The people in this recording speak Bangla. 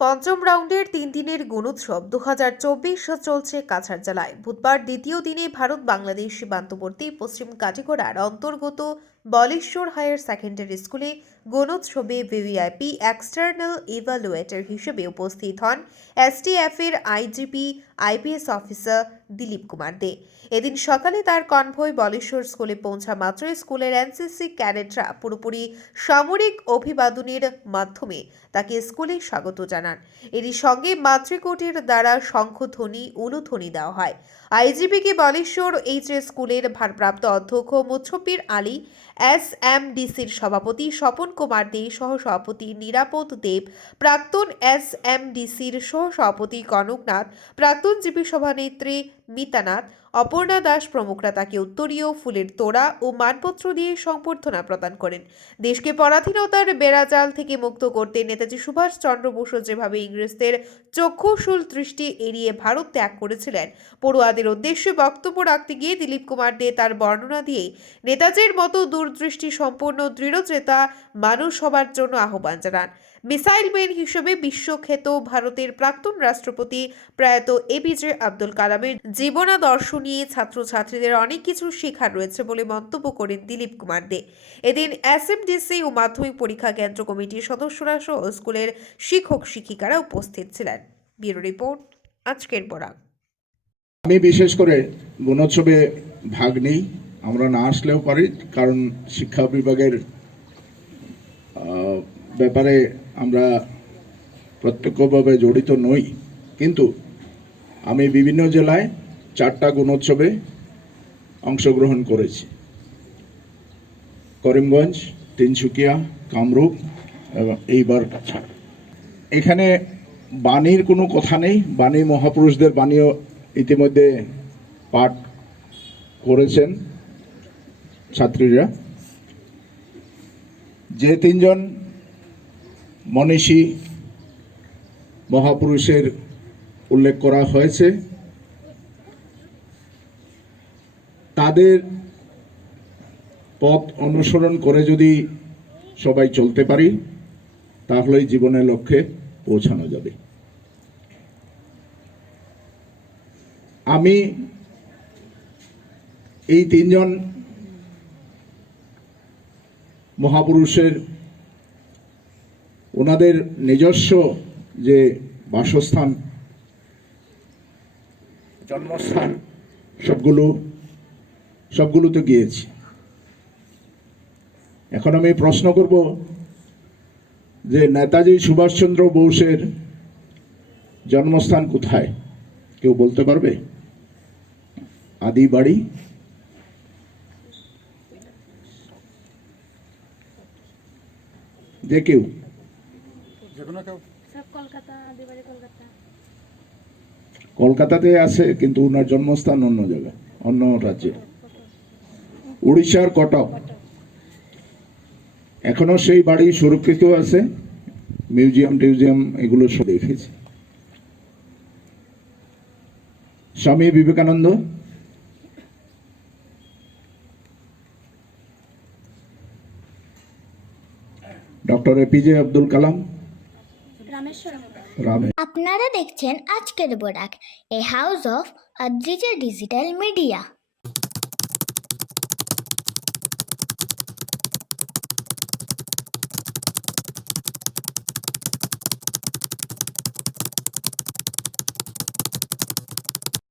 পঞ্চম রাউন্ডের 3 দিনের গুণোৎসব 2024 চলছে কাছাড় জেলায়। বুধবার দ্বিতীয় দিনে ভারত বাংলাদেশ সীমান্তবর্তী পশ্চিম কাটিগড়ার অন্তর্গত বলেশ্বর হায়ার সেকেন্ডারি স্কুলে গুণোৎসবে ভিভিআইপি এক্সটার্নাল ইভালুয়েটর হিসেবে উপস্থিত হন এসটিএফ এর IGP IPS officer Dilip Kumar De. এদিন সকালে তার কনভয় বলেশ্বর স্কুলে পৌঁছা মাত্রই স্কুলের এনসিসি ক্যাডেটরা পুরোপুরি সামরিক অভিবাদনের মাধ্যমে তাকে স্কুলে স্বাগত জানান। এরই সঙ্গে মাতৃকোটির দ্বারা শঙ্খধ্বনি উলুধ্বনি দেওয়া হয়। আইজিপিকে বলেশ্বর এইচএস স্কুলের ভারপ্রাপ্ত অধ্যক্ষ মুছফির আলী, এসএমডিসির সভাপতি স্বপন কুমার দে, সহসভাপতি নিরাপদ দেব, প্রাক্তন এসএমডিসির সহসভাপতি কনকনাথ, প্রাক্তন জিপি সভানেত্রী মিতানাথ, অপর্ণা দাস প্রমুখরা তাকে উত্তরীয় ফুলের তোড়া ও মানপত্র দিয়ে সংবর্ধনা প্রদান করেন। দেশকে পরাধীনতার বেড়াজাল থেকে মুক্ত করতে নেতাজি সুভাষচন্দ্র বসু যেভাবে ইংরেজদের চক্ষুশূল দৃষ্টি এড়িয়ে ভারত ত্যাগ করেছিলেন, পড়ুয়াদের উদ্দেশ্যে বক্তব্য রাখতে গিয়ে দিলীপ কুমার দে তার বর্ণনা দিয়ে নেতাজির মতো দূরদৃষ্টি সম্পন্ন দৃঢ়চেতা মানুষ হবার জন্য আহ্বান জানান। মিসাইল ম্যান হিসেবে বিশ্বখ্যাত ভারতের প্রাক্তন রাষ্ট্রপতি প্রয়াত এপিজে আব্দুল কালামের জীবনাদর্শ নিয়ে ছাত্রছাত্রীদের অনেক কিছু শেখার রয়েছে বলে মন্তব্য করেন দিলীপ কুমার দে। এদিন এসএমডিসি ও মাধ্যমিক পরীক্ষা কেন্দ্র কমিটির সদস্যরা সহ স্কুলের শিক্ষক শিক্ষিকারা উপস্থিত ছিলেন। ব্যুরো রিপোর্ট, আজকের বরাক। আমি বিশেষ করে গুণোৎসবে ভাগ নেই, আমরা না আসলেও পারি, কারণ শিক্ষা বিভাগের ব্যাপারে আমরা প্রত্যক্ষভাবে জড়িত নই। কিন্তু আমি বিভিন্ন জেলায় 4টা গুণোৎসবে অংশগ্রহণ করেছি। করিমগঞ্জ, তিনসুকিয়া, কামরূপ এবং এইবার কাছাড়। এখানে বাণীর কোনো কথা নেই, বাণী মহাপুরুষদের বাণীও ইতিমধ্যে পাঠ করেছেন ছাত্রীরা। যে 3 জন মনীষী মহাপুরুষের উল্লেখ করা হয়েছে, তাদের পথ অনুসরণ করে যদি সবাই চলতে পারি, তাহলেই জীবনের লক্ষ্যে পৌঁছানো যাবে। আমি এই 3 জন মহাপুরুষের ওনাদের নিজস্ব যে বাসস্থান, জন্মস্থান, সবগুলোতে গিয়েছি। এখন আমি প্রশ্ন করব যে নেতাজি সুভাষচন্দ্র বোসের জন্মস্থান কোথায়? কেউ বলতে পারবে? আদি বাড়ি? যে কেউ? কলকাতাতে আছে, কিন্তু ওনার জন্মস্থান অন্য জায়গায়, অন্য রাজ্যে, উড়িষ্যার কটক। এখনো সেই বাড়ি সুরক্ষিত আছে, মিউজিয়াম এগুলো সব দেখেছি। Swami Vivekananda, doctor APJ Abdul Kalam. আপনারা দেখছেন আজকের Barak, a house of digital media.